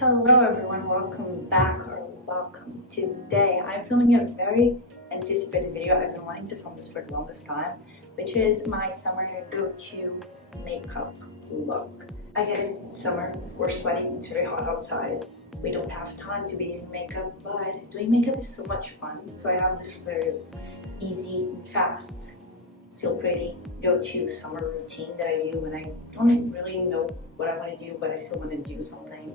Hello everyone, welcome back or welcome. Today I'm filming a very anticipated video. I've been wanting to film this for the longest time, which is my summer go-to makeup look. I get it, it's summer, we're sweating, it's very hot outside. We don't have time to be doing makeup, but doing makeup is so much fun. So I have this very easy, fast, still pretty go-to summer routine that I do when I don't really know what I want to do, but I still want to do something.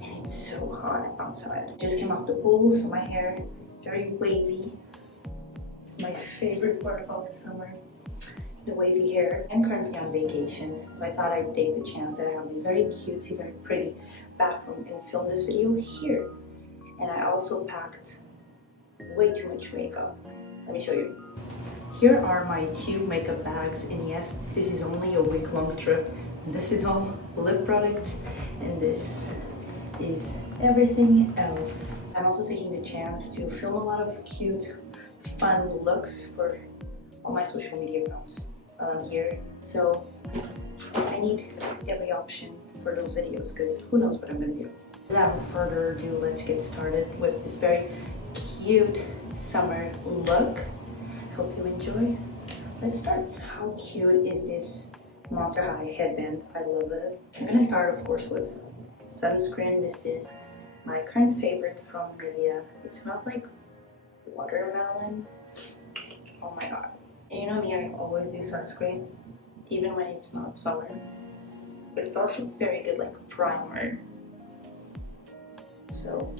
And it's so hot outside. Just came off the pool, so my hair very wavy. It's my favorite part about the summer, the wavy hair. I'm currently on vacation, but I thought I'd take the chance that I have a very cutesy, very pretty bathroom and film this video here. And I also packed way too much makeup. Let me show you. Here are my 2 makeup bags, and yes, this is only a week-long trip. This is all lip products, and this is everything else. I'm also taking the chance to film a lot of cute, fun looks for all my social media accounts while I'm here. So I need every option for those videos because who knows what I'm gonna do. Without further ado, let's get started with this very cute summer look. Hope you enjoy. Let's start. How cute is this Monster High headband? I love it. I'm gonna start, of course, with sunscreen. This is my current favorite from Nivea. It smells like watermelon. Oh my god. And you know me, I always do sunscreen, even when it's not summer. But it's also very good like primer. So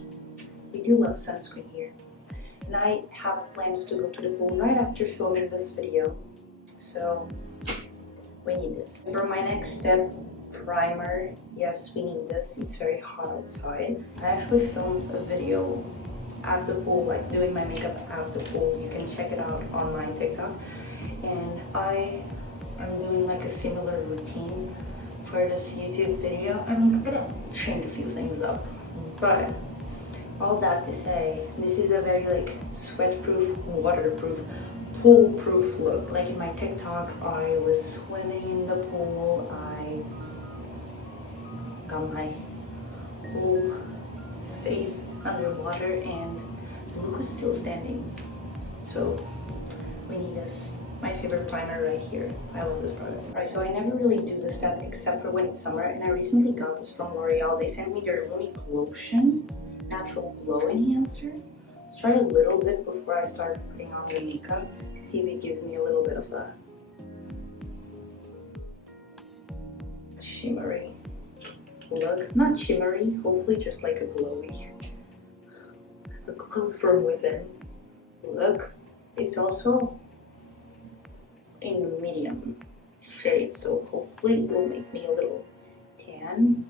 we do love sunscreen here. And I have plans to go to the pool right after filming this video. So we need this. For my next step, primer. Yes, we need this. It's very hot outside. I actually filmed a video at the pool, like doing my makeup at the pool. You can check it out on my TikTok. And I am doing like a similar routine for this YouTube video. I'm gonna change a few things up, but all that to say, this is a very like sweat-proof, waterproof, pool-proof look. Like in my TikTok, I was swimming in the pool. I got my whole face underwater and the look was still standing. So we need this. My favorite primer right here. I love this product. Alright, so I never really do this step except for when it's summer, and I recently got this from L'Oreal. They sent me their Lumi Glotion Natural Glow Enhancer. Let's try a little bit before I start putting on the makeup to see if it gives me a little bit of a shimmery look. Not shimmery, hopefully just like a glowy, a glow from within look. It's also in the medium shade, so hopefully it will make me a little tan.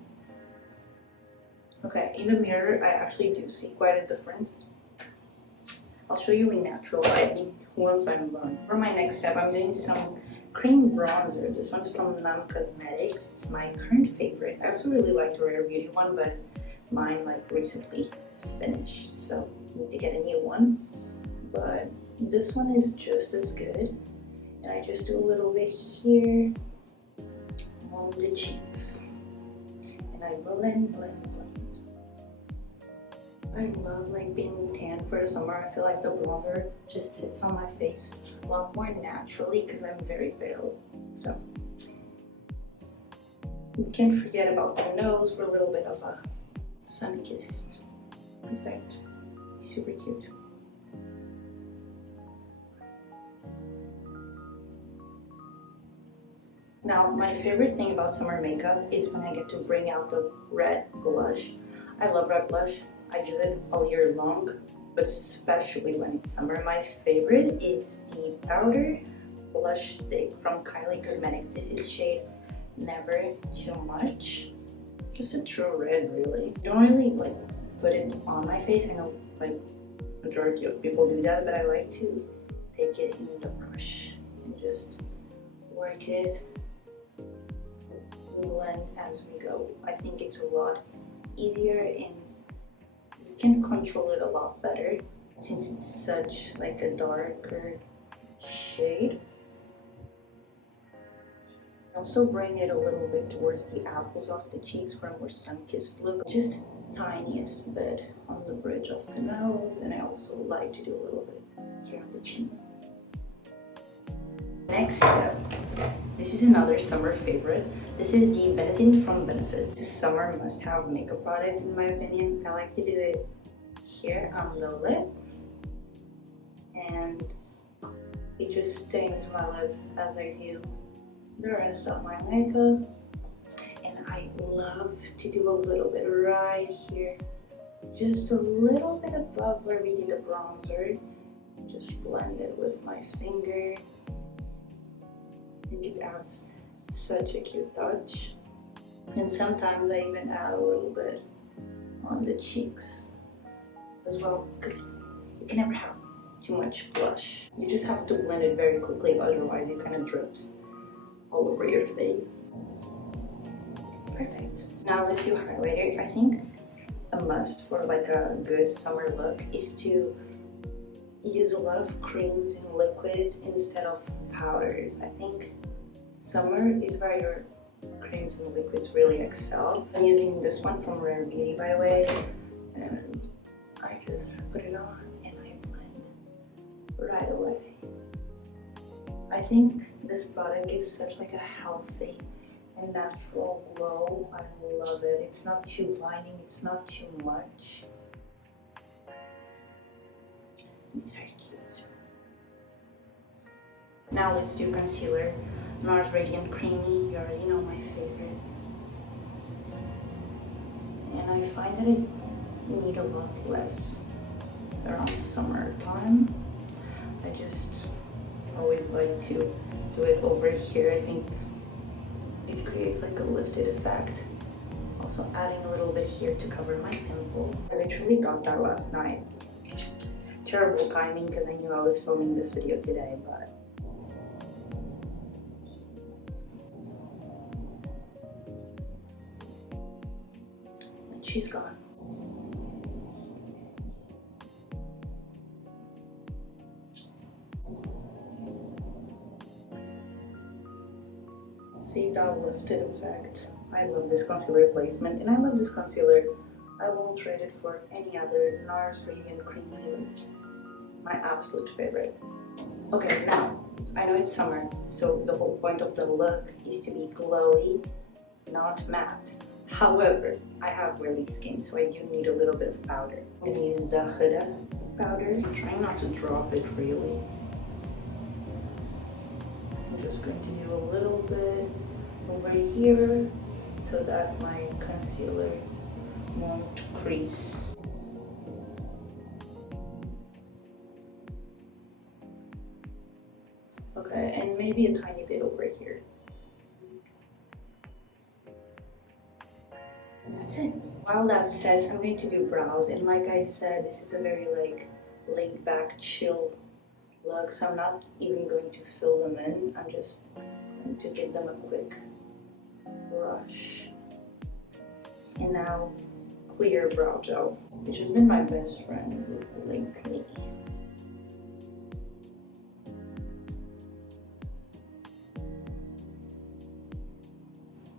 Okay, in the mirror I actually do see quite a difference. I'll show you in natural lighting once I'm done. For my next step, I'm doing some cream bronzer. This one's from NAM Cosmetics. It's my current favorite. I also really like the Rare Beauty one, but mine like recently finished, so I need to get a new one. But this one is just as good. And I just do a little bit here on the cheeks. And I blend, blend, blend. I love like being tan for the summer. I feel like the bronzer just sits on my face a lot more naturally because I'm very pale. So you can't forget about the nose for a little bit of a sun-kissed effect. Super cute. Now, my favorite thing about summer makeup is when I get to bring out the red blush. I love red blush. I do it all year long, but especially when it's summer. My favorite is the powder blush stick from Kylie Cosmetics. This is shade Never Too Much. Just a true red, really. I don't really like put it on my face. I know like majority of people do that, but I like to take it in the brush and just work it, blend as we go. I think it's a lot easier and you can control it a lot better since it's such like a darker shade. Also bring it a little bit towards the apples of the cheeks for a more sun-kissed look. Just tiniest bit on the bridge of the nose, and I also like to do a little bit here on the chin. Next step, this is another summer favorite. This is the Benetint from Benefit. It's a summer must-have makeup product in my opinion. I like to do it here on the lip, and it just stains my lips as I do the rest of my makeup. And I love to do a little bit right here, just a little bit above where we did the bronzer. Just blend it with my finger. I think it adds such a cute touch. And sometimes I even add a little bit on the cheeks as well, because you can never have too much blush. You just have to blend it very quickly, otherwise it kind of drips all over your face. Perfect. Now let's do highlighter. I think a must for like a good summer look is to use a lot of creams and liquids instead of powders. I think summer is where your creams and liquids really excel. I'm using this one from Rare Beauty, by the way, and I just put it on and I blend right away. I think this product gives such like a healthy and natural glow. I love it. It's not too blinding, it's not too much. It's very cute. Now let's do concealer. Nars Radiant Creamy, you already know my favorite. And I find that I need a lot less around summertime. I just always like to do it over here. I think it creates like a lifted effect. Also adding a little bit here to cover my pimple. I literally got that last night. Terrible timing because I knew I was filming this video today, but she's gone. See that lifted effect? I love this concealer placement, and I love this concealer. I won't trade it for any other. Nars Radiant Creamy, my absolute favorite. Okay, now I know it's summer, so the whole point of the look is to be glowy, not matte. However, I have oily skin, so I do need a little bit of powder. I'm gonna use the Huda powder. I'm trying not to drop it really. I'm just going to do a little bit over here so that my concealer won't crease. Okay, and maybe a tiny bit over here. And that's it. While that sets, I'm going to do brows, and like I said, this is a very like laid back, chill look, so I'm not even going to fill them in. I'm just going to give them a quick brush. And now clear brow gel, which has been my best friend lately.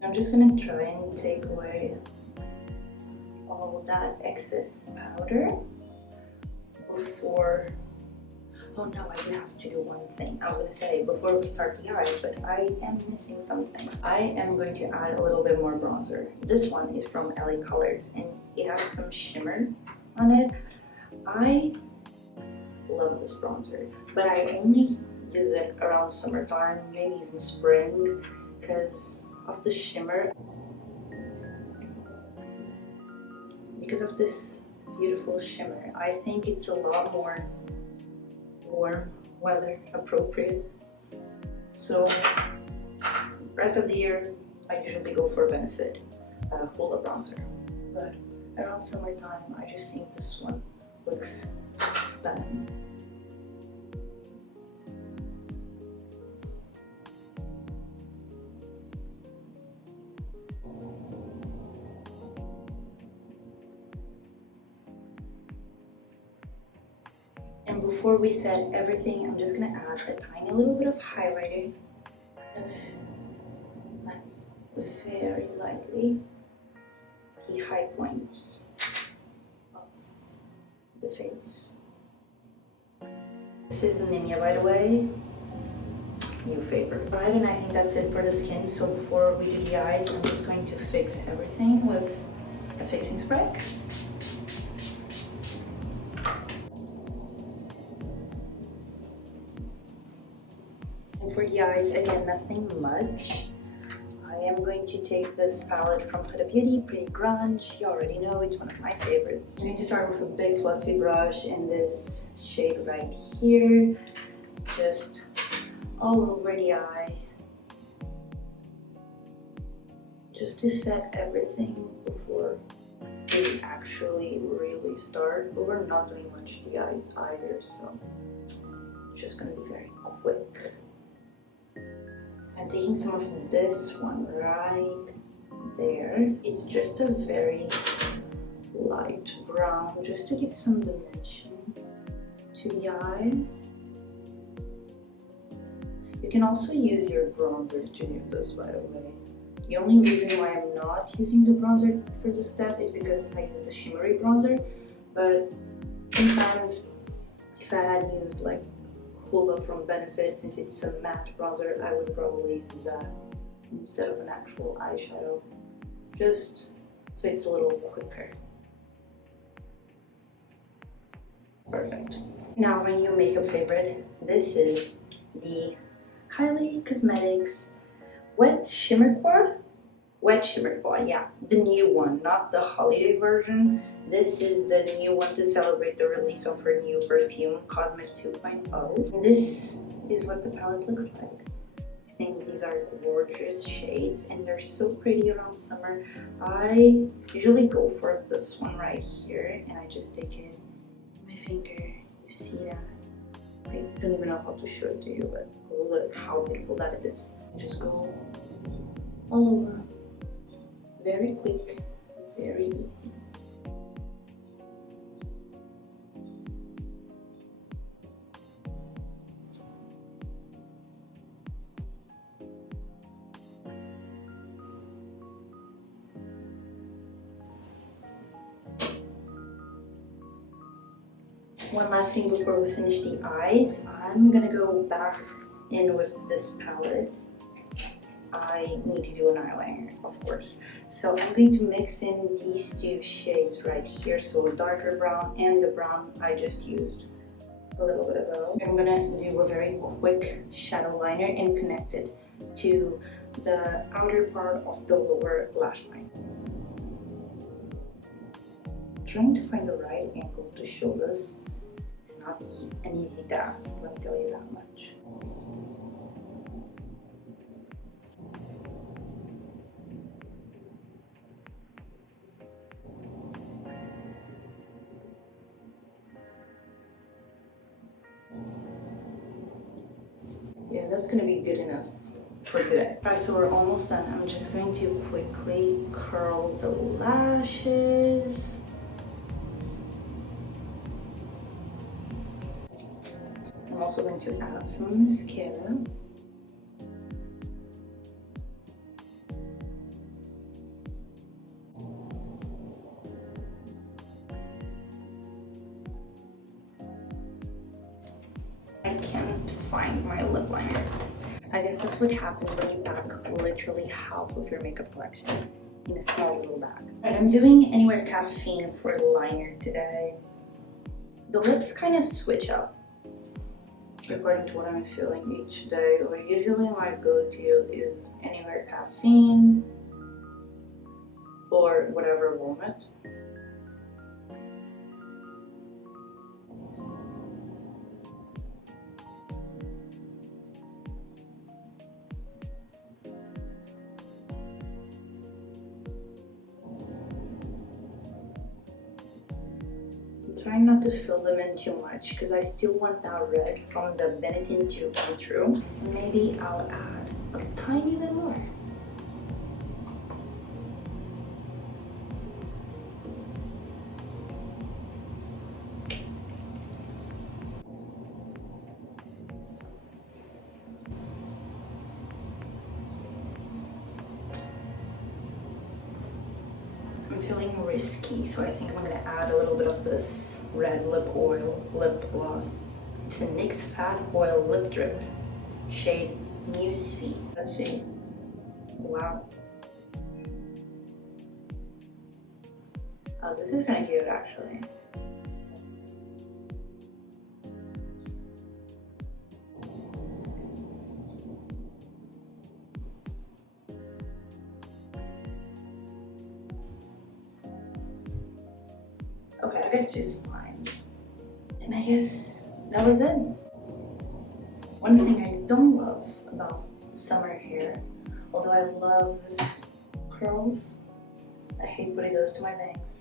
I'm just gonna try and take away all that excess powder before. Oh no, I do have to do one thing. I was gonna say before we start the eyes, but I am missing something. I am going to add a little bit more bronzer. This one is from LA Colors and it has some shimmer on it. I love this bronzer, but I only use it around summertime, maybe even spring, because of the shimmer. Because of this beautiful shimmer, I think it's a lot more warm weather appropriate. So rest of the year I usually go for Benefit Huda bronzer, but around summertime I just think this one looks stunning. And before we set everything, I'm just gonna add a tiny little bit of highlighter. Just very lightly the high points of the face. This is a Nivea, by the way, new favorite. Right, and I think that's it for the skin. So before we do the eyes, I'm just going to fix everything with a fixing spray. And for the eyes, again, nothing much. I am going to take this palette from Huda Beauty, Pretty Grunge. You already know it's one of my favorites. I'm going to start with a big fluffy brush in this shade right here. Just all over the eye. Just to set everything before we actually really start. But we're not doing much to the eyes either, so it's just gonna be very quick. I'm taking some of this one right there. It's just a very light brown, just to give some dimension to the eye. You can also use your bronzer to do this, by the way. The only reason why I'm not using the bronzer for this step is because I use the shimmery bronzer, but sometimes if I had used like Huda from Benefit, since it's a matte bronzer, I would probably use that instead of an actual eyeshadow, just so it's a little quicker. Perfect. Now my new makeup favorite, this is the Kylie Cosmetics Wet Shimmer Quad? Wet Shimmer Quad, yeah, the new one, not the holiday version. This is the new one to celebrate the release of her new perfume, Cosmic 2.0. This is what the palette looks like. I think these are gorgeous shades and they're so pretty around summer. I usually go for this one right here and I just take it with my finger. You see that? I don't even know how to show it to you, but look how beautiful that is. Just go all over. Very quick, very easy. One last thing before we finish the eyes, I'm gonna go back in with this palette. I need to do an eyeliner, of course. So I'm going to mix in these two shades right here, so a darker brown and the brown I just used a little bit ago. I'm gonna do a very quick shadow liner and connect it to the outer part of the lower lash line. Trying to find the right angle to show this is not an easy task, let me tell you that much. Yeah, that's gonna be good enough for today. Alright, so we're almost done. I'm just going to quickly curl the lashes. I'm also going to add some mascara. I can't find my lip liner. I guess that's what happens when you pack literally half of your makeup collection in a small little bag. And I'm doing Anywhere Caffeine for the liner today. The lips kind of switch up according to what I'm feeling each day. But usually my go-to is Anywhere Caffeine or whatever Walnut. Trying not to fill them in too much because I still want that red from the Benetint to come through. Maybe I'll add a tiny bit more. cakey, so I think I'm gonna add a little bit of this red lip oil lip gloss. It's a NYX Fat Oil Lip Drip, shade Newsfeed. Let's see. Wow. Oh, this is kind of cute actually. Okay, I guess just fine. And I guess that was it. One thing I don't love about summer hair, although I love this curls, I hate putting those to my bangs.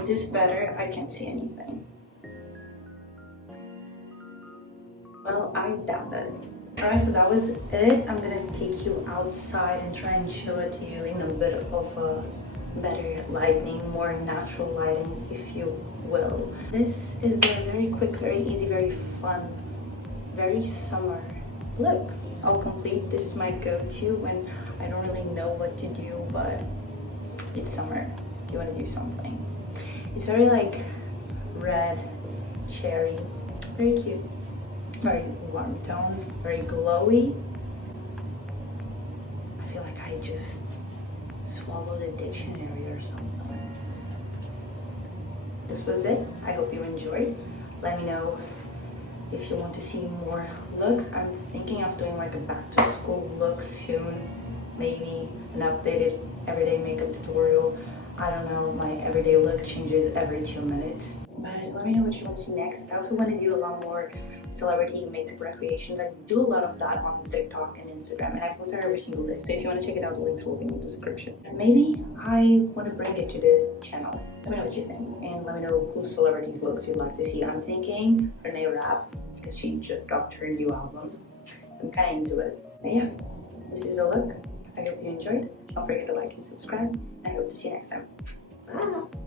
Is this better? I can't see anything. Well, I doubt it. Alright, so that was it. I'm gonna take you outside and try and show it to you in a bit of a better lighting, more natural lighting, if you will. This is a very quick, very easy, very fun, very summer look. All complete. This is my go-to when I don't really know what to do, but it's summer. You want to do something. It's very like red, cherry, very cute. Very warm tone, very glowy. I feel like I just swallowed a dictionary or something. This was it. I hope you enjoyed. Let me know if you want to see more looks. I'm thinking of doing like a back to school look soon. Maybe an updated everyday makeup tutorial. I don't know, my everyday look changes every 2 minutes. But let me know what you want to see next. I also want to do a lot more celebrity makeup recreations. I do a lot of that on TikTok and Instagram, and I post it every single day. So if you want to check it out, the links will be in the description. And maybe I want to bring it to the channel. Let me know what you think, and let me know whose celebrities looks you'd like to see. I'm thinking Renee Rapp, because she just dropped her new album. I'm kind of into it. But yeah, this is a look. I hope you enjoyed. Don't forget to like and subscribe. I hope to see you next time. Bye!